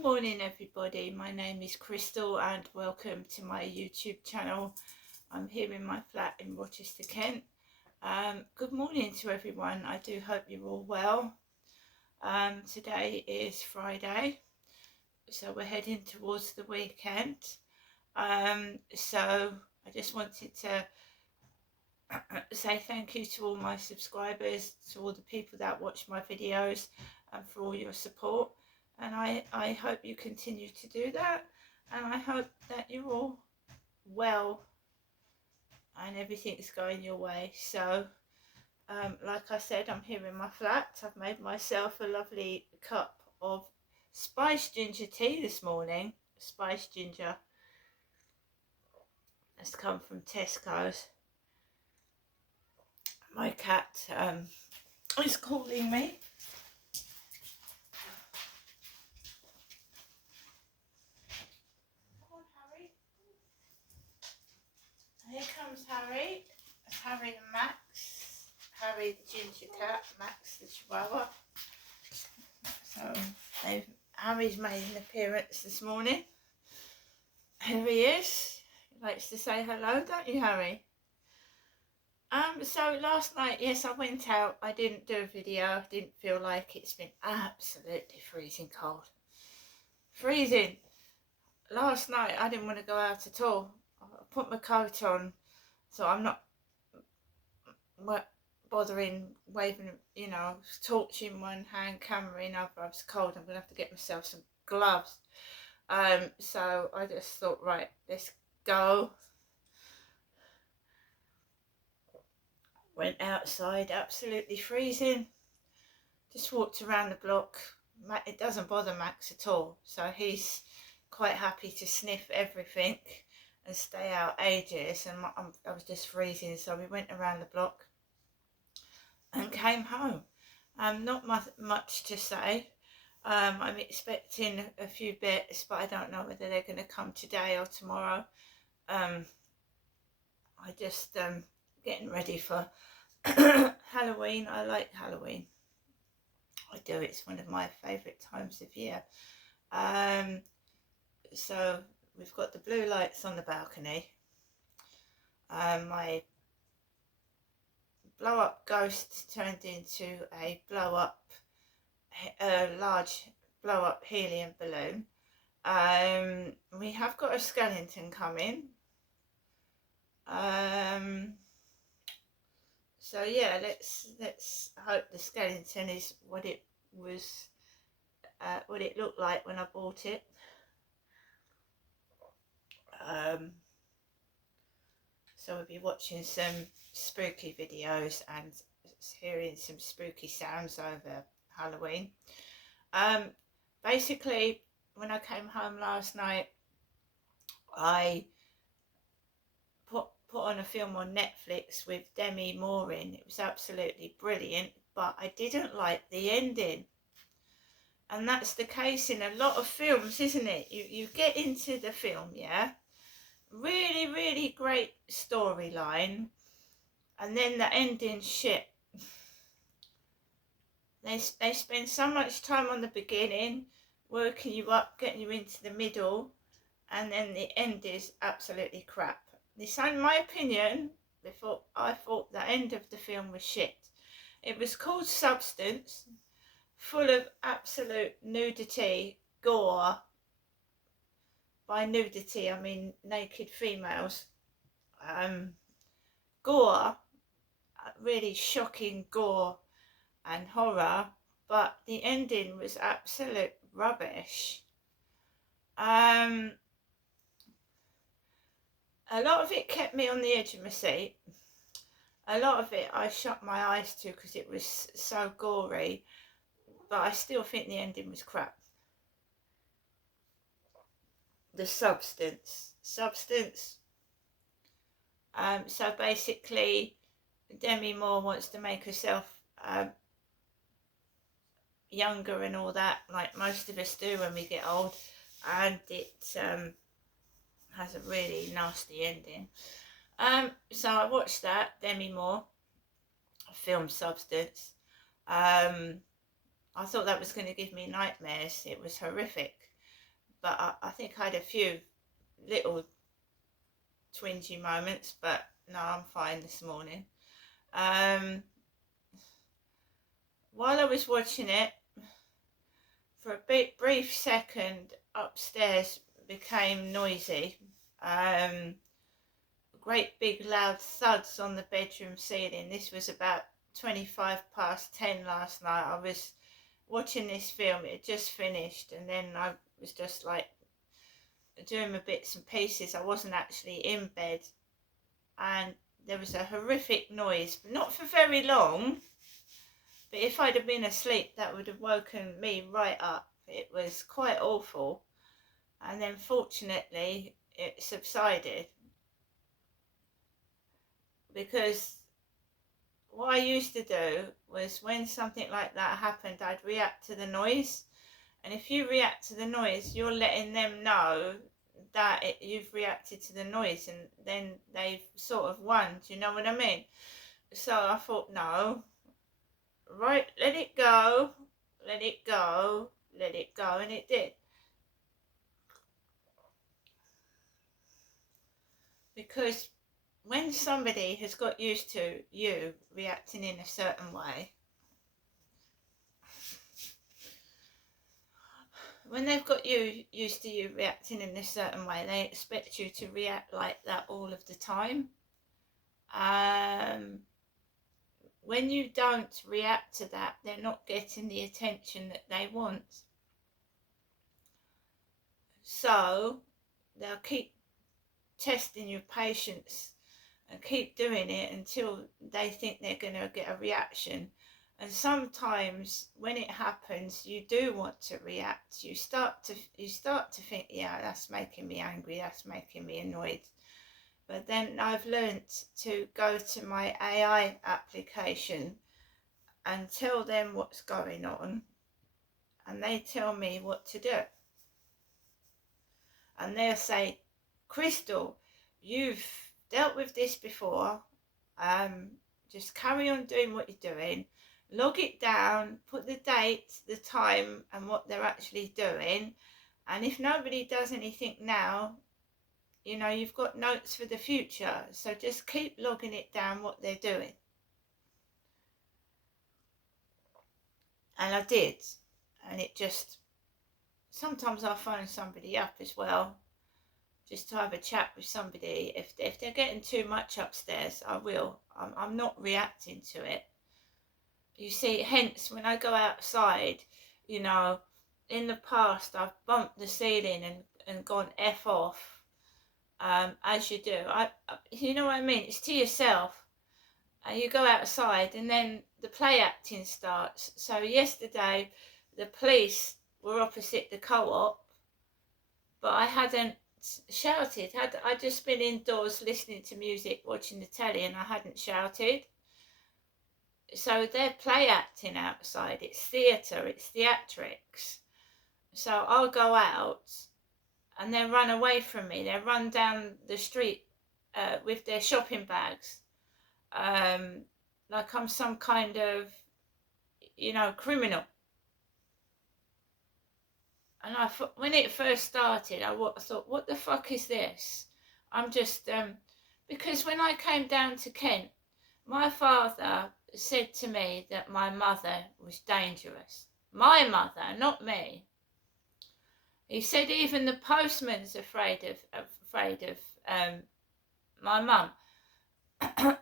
Good morning everybody, my name is Crystal and welcome to my YouTube channel. I'm here in my flat in Rochester, Kent. Good morning to everyone, I do hope you're all well. Today is Friday, so we're heading towards the weekend. So I just wanted to say thank you to all my subscribers, to all the people that watch my videos, and for all your support. And I hope you continue to do that, and I hope that you're all well and everything's going your way. So like I said, I'm here in my flat. I've made myself a lovely cup of spiced ginger tea this morning. Spiced ginger has come from Tesco's. My cat is calling me. Here comes Harry. It's Harry and Max. Harry the ginger cat, Max the chihuahua. So Harry's made an appearance this morning. Here he is. He likes to say hello, don't you, Harry? So last night, yes, I went out. I didn't do a video. I didn't feel like it's been absolutely freezing cold. Freezing. Last night I didn't want to go out at all. I put my coat on, so I'm not bothering waving, torch in one hand, camera in other. I was cold. I'm gonna have to get myself some gloves. So I just thought, right, let's go. Went outside, absolutely freezing. Just walked around the block. It doesn't bother Max at all, so he's quite happy to sniff everything and stay out ages, and I was just freezing, so we went around the block and came home. Not much to say. I'm expecting a few bits, but I don't know whether they're going to come today or tomorrow. I just getting ready for Halloween. I like Halloween. I do. It's one of my favourite times of year. So we've got the blue lights on the balcony. My blow up ghost turned into a large blow up helium balloon. We have got a skeleton coming. So yeah, let's hope the skeleton is what it was, what it looked like when I bought it. So we'll be watching some spooky videos and hearing some spooky sounds over Halloween. Basically, when I came home last night, I put on a film on Netflix with Demi Moore in. It was absolutely brilliant, but I didn't like the ending. And that's the case in a lot of films, isn't it? You get into the film, yeah? Really, really great storyline, and then the ending shit. They spend so much time on the beginning, working you up, getting you into the middle, and then the end is absolutely crap. This is my opinion. Before, I thought the end of the film was shit. It was called Substance, full of absolute nudity, gore. By nudity, I mean naked females. Gore, really shocking gore and horror, but the ending was absolute rubbish. A lot of it kept me on the edge of my seat. A lot of it I shut my eyes to because it was so gory, but I still think the ending was crap. The Substance. So basically, Demi Moore wants to make herself younger and all that, like most of us do when we get old, and it has a really nasty ending. So I watched that, Demi Moore, film Substance. I thought that was going to give me nightmares. It was horrific. but I think I had a few little twingy moments, but no, I'm fine this morning. While I was watching it, for a brief second, upstairs became noisy. Great big loud thuds on the bedroom ceiling. This was about 10:25 last night. I was watching this film, it had just finished, and then I was just like doing my bits and pieces. I wasn't actually in bed, and there was a horrific noise, but not for very long. But if I'd have been asleep, that would have woken me right up. It was quite awful. And then fortunately, it subsided. Because what I used to do was when something like that happened, I'd react to the noise. And if you react to the noise, you're letting them know that you've reacted to the noise, and then they've sort of won. Do you know what I mean? So I thought, no, right, let it go, let it go, let it go, and it did. Because when somebody has got used to you reacting in a certain way, when they've got you used to you reacting in a certain way, they expect you to react like that all of the time. When you don't react to that, they're not getting the attention that they want. So they'll keep testing your patience and keep doing it until they think they're going to get a reaction. And sometimes when it happens, you do want to react. You start to think, yeah, that's making me angry, that's making me annoyed. But then I've learnt to go to my AI application and tell them what's going on, and they tell me what to do. And they'll say, Crystal, you've dealt with this before, just carry on doing what you're doing, log it down, put the date, the time, and what they're actually doing, and if nobody does anything now, you know, you've got notes for the future, so just keep logging it down what they're doing. And I did, and it just, sometimes I'll phone somebody up as well, just to have a chat with somebody. If they're getting too much upstairs, I will. I'm not reacting to it. You see, hence when I go outside, you know, in the past I've bumped the ceiling and gone F off. As you do, you know what I mean. It's to yourself, and you go outside, and then the play acting starts. So yesterday, the police were opposite the co-op, but I hadn't shouted. Had I just been indoors listening to music, watching the telly, and I hadn't shouted. So they're play acting outside. It's theatre. It's theatrics. So I'll go out, and they run away from me. They run down the street with their shopping bags, like I'm some kind of, you know, criminal. And when it first started, I thought, what the fuck is this? I'm just, because when I came down to Kent, my father said to me that my mother was dangerous. My mother, not me. He said even the postman's afraid of my mum.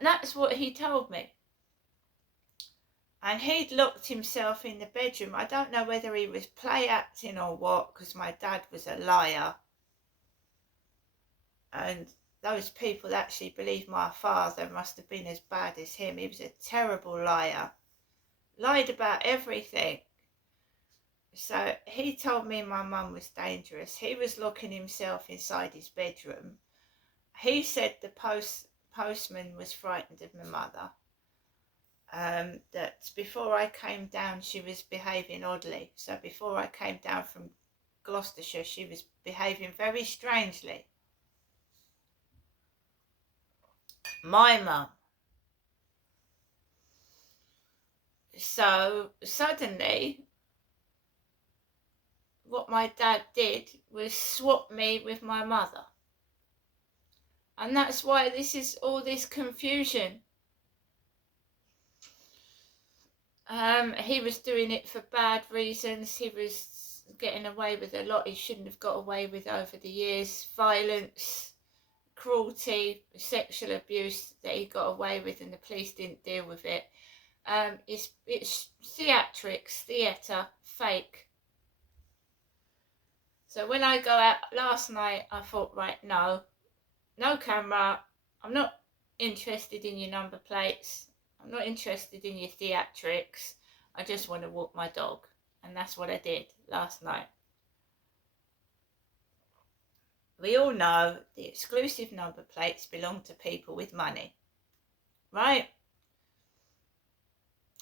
That's what he told me. And he'd locked himself in the bedroom. I don't know whether he was play acting or what, because my dad was a liar. And those people actually believe my father must have been as bad as him. He was a terrible liar. Lied about everything. So he told me my mum was dangerous. He was locking himself inside his bedroom. He said the postman was frightened of my mother. That before I came down, she was behaving oddly. So before I came down from Gloucestershire, she was behaving very strangely. My mum. So suddenly, what my dad did was swap me with my mother. And that's why this is all this confusion. He was doing it for bad reasons. He was getting away with a lot he shouldn't have got away with over the years. Violence, cruelty, sexual abuse that he got away with, and the police didn't deal with it. It's theatrics, theatre, fake. So when I go out last night, I thought, right, no camera. I'm not interested in your number plates. I'm not interested in your theatrics. I just want to walk my dog. And that's what I did last night. We all know the exclusive number plates belong to people with money. Right?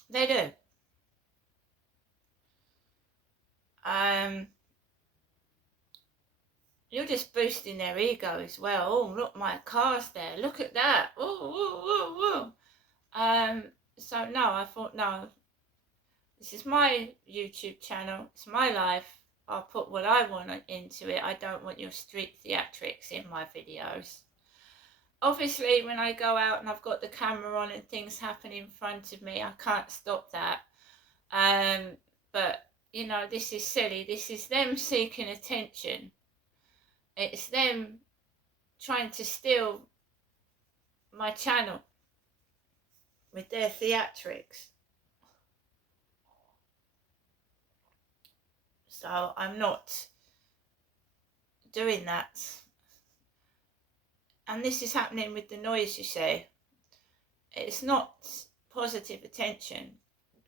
They do. You're just boosting their ego as well. Oh, look, my car's there. Look at that. Oh. So no, I thought, no, this is my YouTube channel. It's my life. I'll put what I want into it. I don't want your street theatrics in my videos. Obviously, when I go out and I've got the camera on and things happen in front of me, I can't stop that. But, you know, this is silly. This is them seeking attention. It's them trying to steal my channel with their theatrics. So I'm not doing that. And this is happening with the noise, you see. It's not positive attention.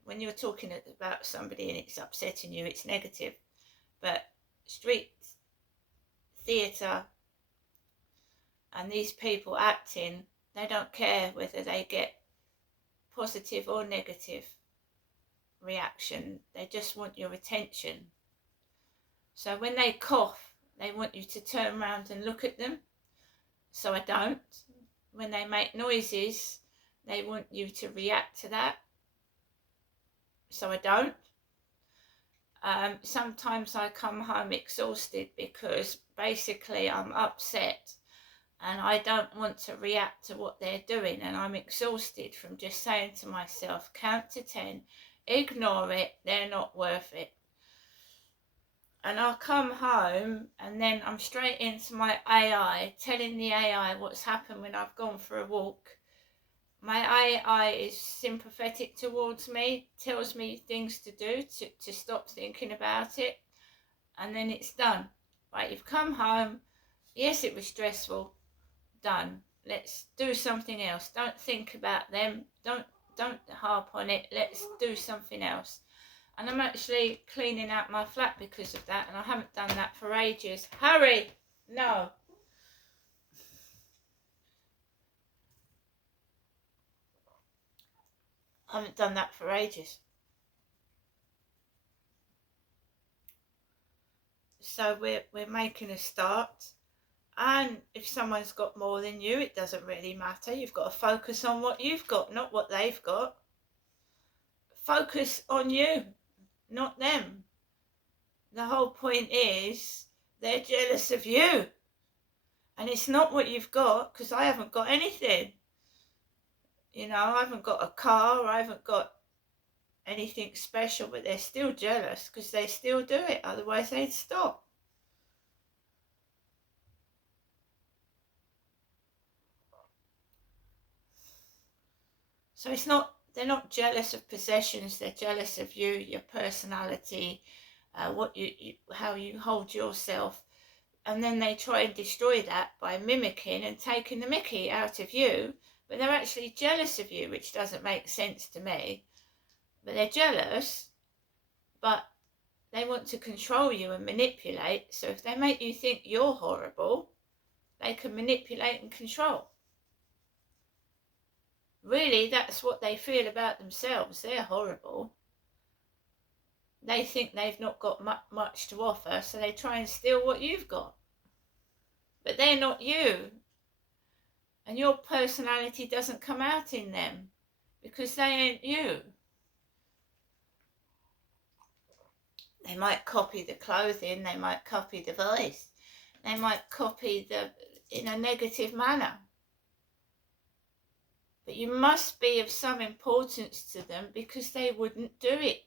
When you're talking about somebody and it's upsetting you, it's negative. But street theatre and these people acting, they don't care whether they get positive or negative reaction. They just want your attention. So when they cough, they want you to turn around and look at them. So I don't. When they make noises, they want you to react to that. So I don't. Sometimes I come home exhausted because basically I'm upset and I don't want to react to what they're doing, and I'm exhausted from just saying to myself, count to 10, ignore it, they're not worth it. And I'll come home and then I'm straight into my AI, telling the AI what's happened when I've gone for a walk. My AI is sympathetic towards me, tells me things to do to stop thinking about it, and then it's done. Right, you've come home, yes, it was stressful, done. Let's do something else. Don't think about them, don't harp on it, let's do something else. And I'm actually cleaning out my flat because of that, and I haven't done that for ages. Hurry! No. I haven't done that for ages. So we're making a start. And if someone's got more than you, it doesn't really matter. You've got to focus on what you've got, not what they've got. Focus on you, not them. The whole point is they're jealous of you. And it's not what you've got, because I haven't got anything. You know, I haven't got a car, I haven't got anything special, but they're still jealous because they still do it. Otherwise they'd stop. So they're not jealous of possessions, they're jealous of you, your personality, how you hold yourself. And then they try and destroy that by mimicking and taking the mickey out of you. But they're actually jealous of you, which doesn't make sense to me. But they're jealous, but they want to control you and manipulate. So if they make you think you're horrible, they can manipulate and control. Really, that's what they feel about themselves. They're horrible. They think they've not got much to offer, so they try and steal what you've got. But they're not you. And your personality doesn't come out in them because they ain't you. They might copy the clothing, they might copy the voice, they might copy in a negative manner. But you must be of some importance to them, because they wouldn't do it.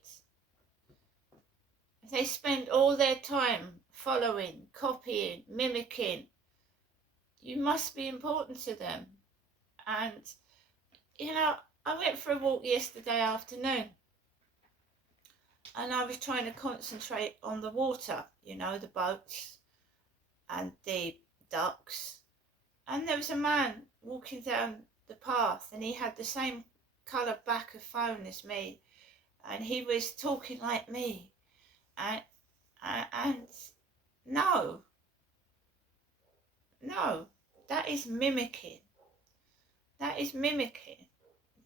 If they spend all their time following, copying, mimicking, you must be important to them. And, I went for a walk yesterday afternoon, and I was trying to concentrate on the water, the boats and the ducks. And there was a man walking down the path, and he had the same colour back of phone as me, and he was talking like me. And no, that is mimicking. That is mimicking.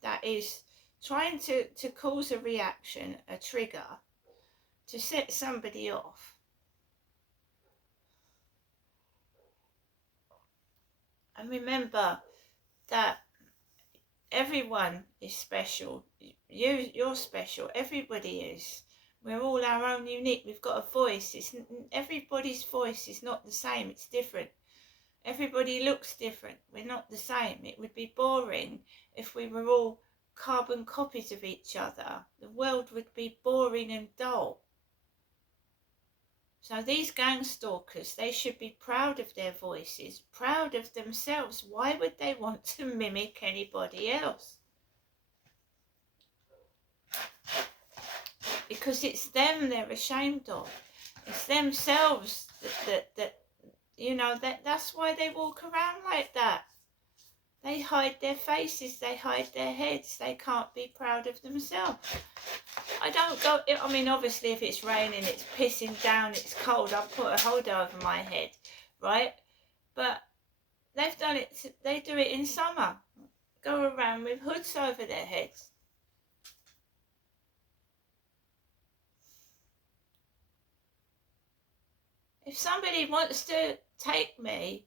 That is trying to cause a reaction, a trigger, to set somebody off. And remember that everyone is special. You're special. Everybody is. We're all our own unique. We've got a voice. Everybody's voice is not the same. It's different. Everybody looks different. We're not the same. It would be boring if we were all carbon copies of each other. The world would be boring and dull. So these gang stalkers, they should be proud of their voices, proud of themselves. Why would they want to mimic anybody else? Because it's them they're ashamed of. It's themselves that's why they walk around like that. They hide their faces, they hide their heads, they can't be proud of themselves. Obviously if it's raining, it's pissing down, it's cold, I'll put a hood over my head, right? But they do it in summer. Go around with hoods over their heads. If somebody wants to take the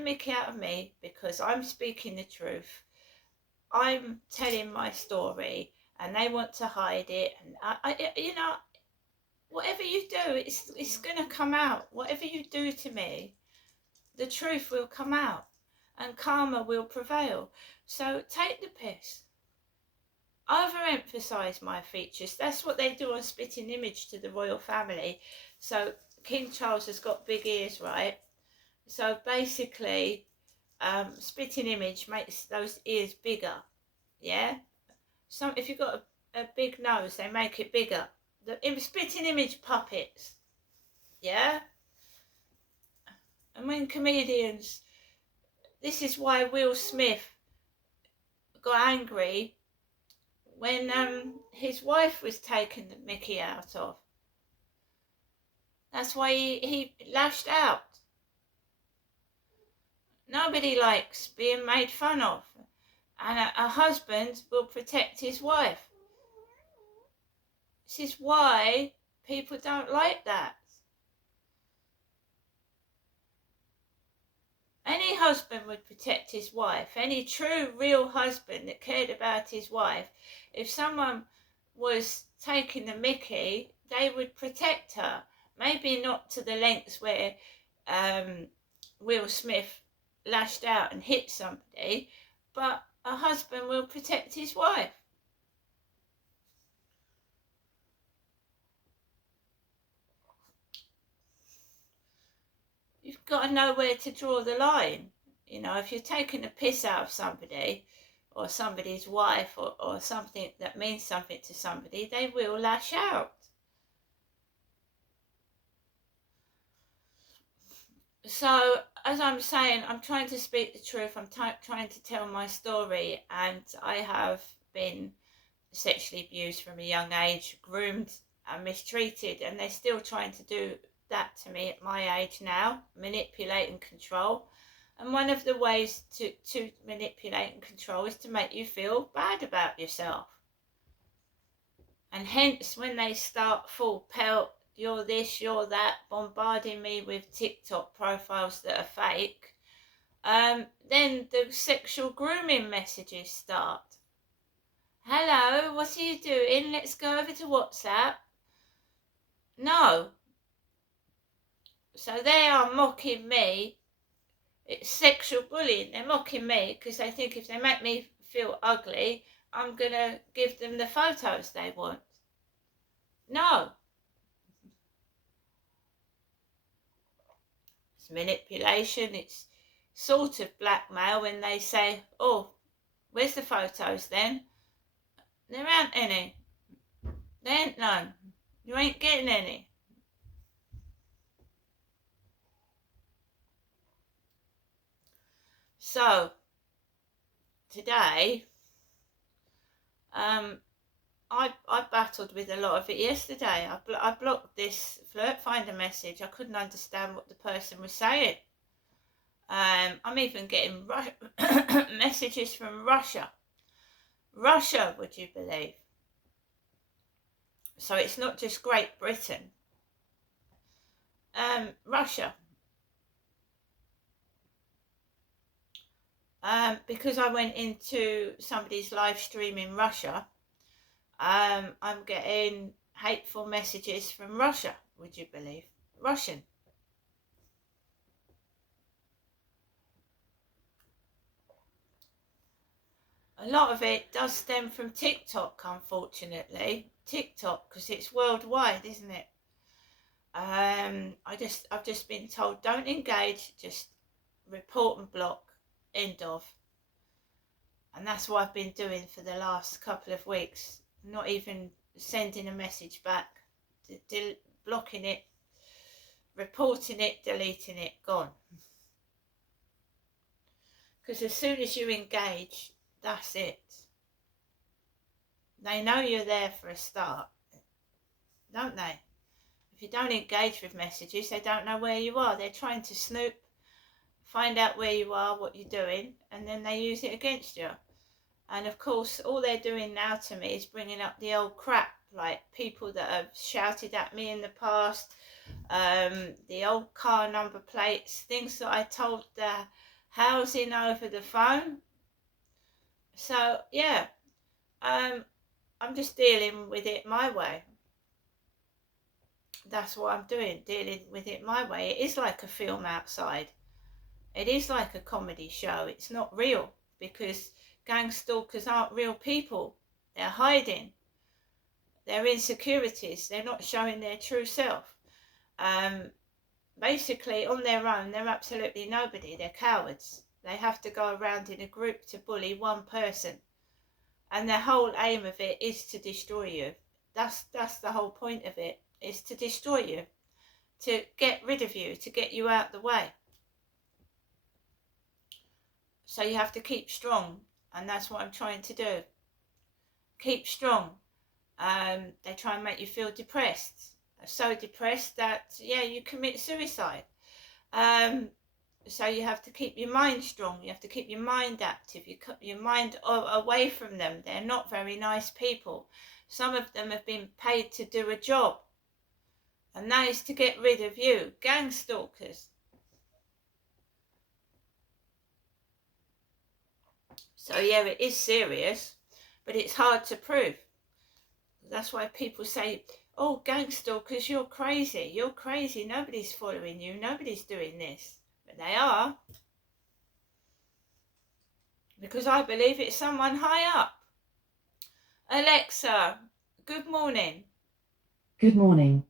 mickey out of me because I'm speaking the truth, I'm telling my story, and they want to hide it, and whatever you do, it's gonna come out. Whatever you do to me, the truth will come out, and karma will prevail. So take the piss. Overemphasize my features. That's what they do on Spitting Image to the royal family. So King Charles has got big ears, right? So basically, Spitting Image makes those ears bigger. Yeah. If you've got a big nose, they make it bigger. The Spitting Image puppets. Yeah. And when comedians, this is why Will Smith got angry when his wife was taken the mickey out of. That's why he lashed out. Nobody likes being made fun of, and a husband will protect his wife. This is why people don't like that. Any husband would protect his wife. Any true, real husband that cared about his wife, if someone was taking the mickey, they would protect her. Maybe not to the lengths where Will Smith lashed out and hit somebody, but a husband will protect his wife. You've got to know where to draw the line. If you're taking a piss out of somebody, or somebody's wife, or something that means something to somebody, they will lash out. So, as I'm saying, I'm trying to speak the truth. I'm trying to tell my story, and I have been sexually abused from a young age, groomed and mistreated, and they're still trying to do that to me at my age now, manipulate and control. And one of the ways to manipulate and control is to make you feel bad about yourself. And hence, when they start full pelt, you're this, you're that, bombarding me with TikTok profiles that are fake, then the sexual grooming messages start. Hello, what are you doing? Let's go over to WhatsApp. No. So they are mocking me. It's sexual bullying. They're mocking me because they think if they make me feel ugly, I'm going to give them the photos they want. No. It's manipulation. It's sort of blackmail when they say, oh, where's the photos then? There aren't any. There ain't none. You ain't getting any. So, today, I battled with a lot of it yesterday. I blocked this flirt finder message. I couldn't understand what the person was saying. I'm even getting messages from Russia. Russia, would you believe? So it's not just Great Britain. Russia. Because I went into somebody's live stream in Russia, I'm getting hateful messages from Russia, would you believe? Russian. A lot of it does stem from TikTok, unfortunately. TikTok, because it's worldwide, isn't it? I've just been told, don't engage, just report and block, end of. And that's what I've been doing for the last couple of weeks. Not even sending a message back, blocking it, reporting it, deleting it, gone. Because as soon as you engage, that's it. They know you're there for a start, don't they? If you don't engage with messages, they don't know where you are. They're trying to snoop, find out where you are, what you're doing, and then they use it against you. And of course, all they're doing now to me is bringing up the old crap, like people that have shouted at me in the past, the old car number plates, things that I told the housing over the phone. So, yeah, I'm just dealing with it my way. That's what I'm doing, dealing with it my way. It is like a film outside. It is like a comedy show. It's not real because gang stalkers aren't real people. They're hiding their insecurities. They're not showing their true self. Basically, on their own, they're absolutely nobody. They're cowards. They have to go around in a group to bully one person. And their whole aim of it is to destroy you. That's the whole point of it, is to destroy you, to get rid of you, to get you out the way. So you have to keep strong, and that's what I'm trying to do. Keep strong. They try and make you feel depressed. So depressed that, yeah, you commit suicide. So you have to keep your mind strong. You have to keep your mind active. You keep your mind away from them. They're not very nice people. Some of them have been paid to do a job, and that is to get rid of you. Gang stalkers. So yeah, it is serious, but it's hard to prove. That's why people say, oh, gang stalkers, you're crazy. You're crazy. Nobody's following you. Nobody's doing this. But they are. Because I believe it's someone high up. Alexa, good morning. Good morning.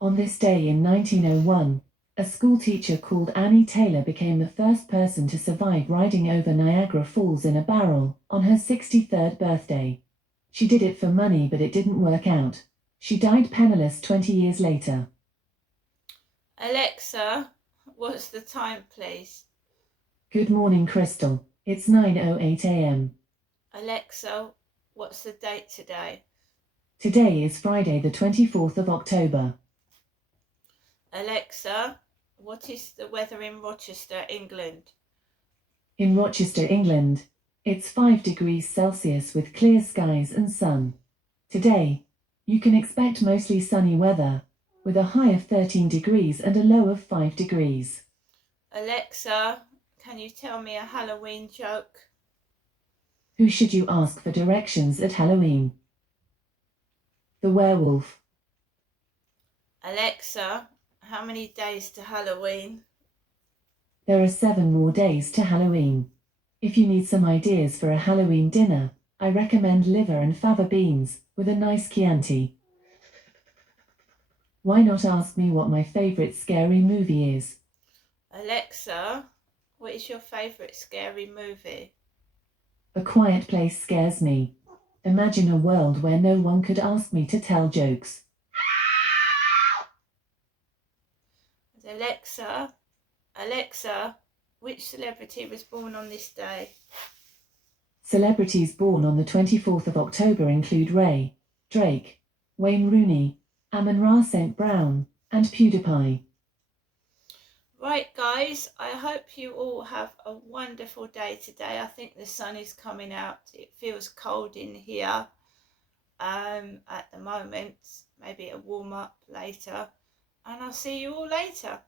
On this day in 1901, a schoolteacher called Annie Taylor became the first person to survive riding over Niagara Falls in a barrel on her 63rd birthday. She did it for money, but it didn't work out. She died penniless 20 years later. Alexa, what's the time, please? Good morning, Crystal. It's 9:08 a.m. Alexa, what's the date today? Today is Friday, the 24th of October. Alexa, what is the weather in Rochester, England? In Rochester, England, it's 5 degrees Celsius with clear skies and sun. Today, you can expect mostly sunny weather, with a high of 13 degrees and a low of 5 degrees. Alexa, can you tell me a Halloween joke? Who should you ask for directions at Halloween? The werewolf. Alexa, how many days to Halloween? There are 7 more days to Halloween. If you need some ideas for a Halloween dinner, I recommend liver and fava beans with a nice Chianti. Why not ask me what my favorite scary movie is? Alexa, what is your favourite scary movie? A Quiet Place scares me. Imagine a world where no one could ask me to tell jokes. Alexa, which celebrity was born on this day? Celebrities born on the 24th of October include Ray, Drake, Wayne Rooney, Amon-Ra St. Brown, and PewDiePie. Right, guys, I hope you all have a wonderful day today. I think the sun is coming out. It feels cold in here at the moment. Maybe it'll warm up later. And I'll see you all later.